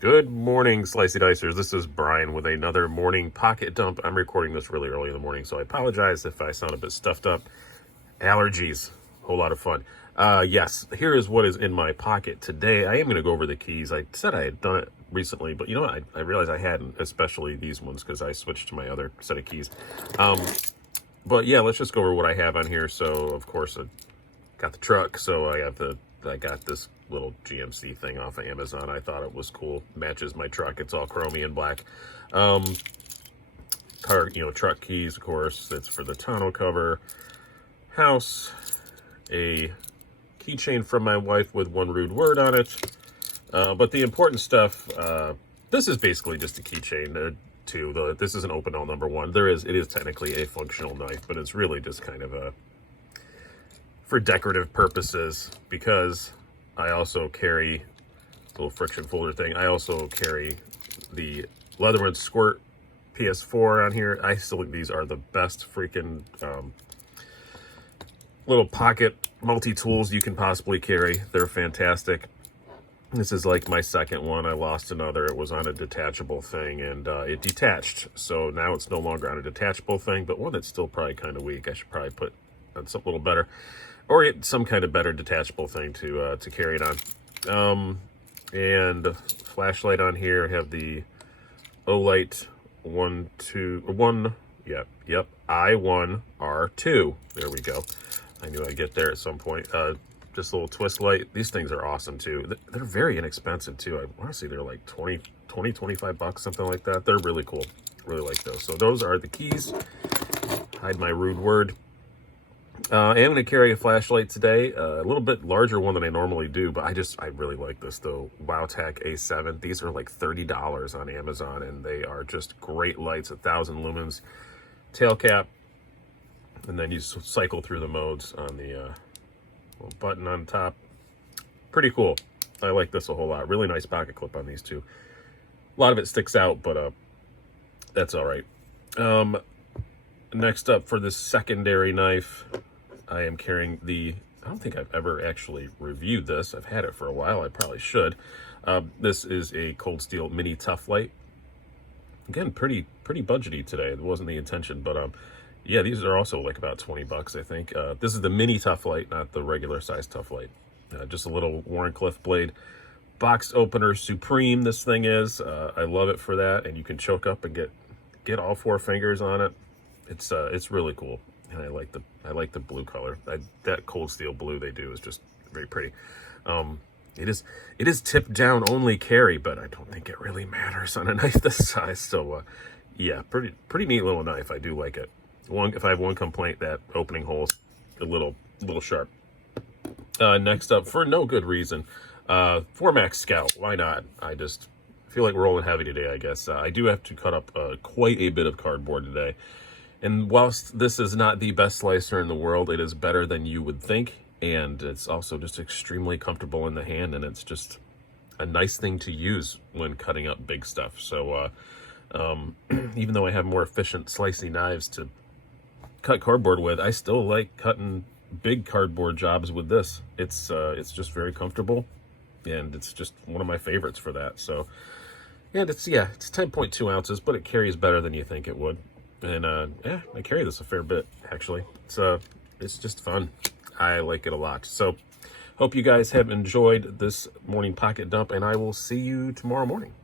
Good morning, Slicey Dicers. This is Brian with another morning pocket dump. I'm recording this really early in the morning, so I apologize if I sound a bit stuffed up. Allergies, whole lot of fun. Yes, here is what is in my pocket today. I am going to go over the keys. I said I had done it recently, but you know what? I realized I hadn't, especially these ones, because I switched to my other set of keys. But yeah, let's just go over what I have on here. So, of course, I got the truck, so I got this little GMC thing off of Amazon. I thought it was cool. Matches my truck. It's all chromey and black. Truck keys, of course. It's for the tonneau cover. House. A keychain from my wife with one rude word on it. But the important stuff, this is basically just a keychain. This is an open L number one. It is technically a functional knife, but it's really just kind of for decorative purposes, because I also carry a little friction folder thing. I also carry the Leatherwood Squirt PS4 on here. I still think these are the best freaking little pocket multi-tools you can possibly carry. They're fantastic. This is like my second one. I lost another. It was on a detachable thing, and it detached. So now it's no longer on a detachable thing, but one that's still probably kind of weak. I should probably put on something a little better, or get some kind of better detachable thing to carry it on. And flashlight on here. I have the Olight I1R2. There we go. I knew I'd get there at some point. Just a little twist light. These things are awesome too. They're very inexpensive too. I want to say they're like 25 bucks, something like that. They're really cool. Really like those. So those are the keys. Hide my rude word. I am going to carry a flashlight today, a little bit larger one than I normally do, but I really like this though. WowTech A7. These are like $30 on Amazon, and they are just great lights, 1,000 lumens, tail cap, and then you cycle through the modes on the little button on top. Pretty cool. I like this a whole lot. Really nice pocket clip on these two. A lot of it sticks out, but that's all right. Next up, for this secondary knife, I am carrying I don't think I've ever actually reviewed this. I've had it for a while. I probably should. This is a Cold Steel Mini Tough Light. Again, pretty budgety today. It wasn't the intention, but yeah, these are also like about 20 bucks, I think. This is the Mini Tough Light, not the regular size Tough Light. Just a little Warncliffe blade. Box opener supreme, this thing is. I love it for that, and you can choke up and get all four fingers on it. It's really cool, and I like the blue color. That Cold Steel blue they do is just very pretty. It is tip down only carry, but I don't think it really matters on a knife this size. So yeah, pretty neat little knife. I do like it. If I have one complaint, that opening hole's a little sharp. Next up, for no good reason, Formax Scout. Why not? I just feel like we're rolling heavy today, I guess. I do have to cut up quite a bit of cardboard today. And whilst this is not the best slicer in the world, it is better than you would think. And it's also just extremely comfortable in the hand. And it's just a nice thing to use when cutting up big stuff. So even though I have more efficient slicey knives to cut cardboard with, I still like cutting big cardboard jobs with this. It's just very comfortable. And it's just one of my favorites for that. So and it's 10.2 ounces, but it carries better than you think it would. And yeah, I carry this a fair bit, actually. It's just fun. I like it a lot. So hope you guys have enjoyed this morning pocket dump, and I will see you tomorrow morning.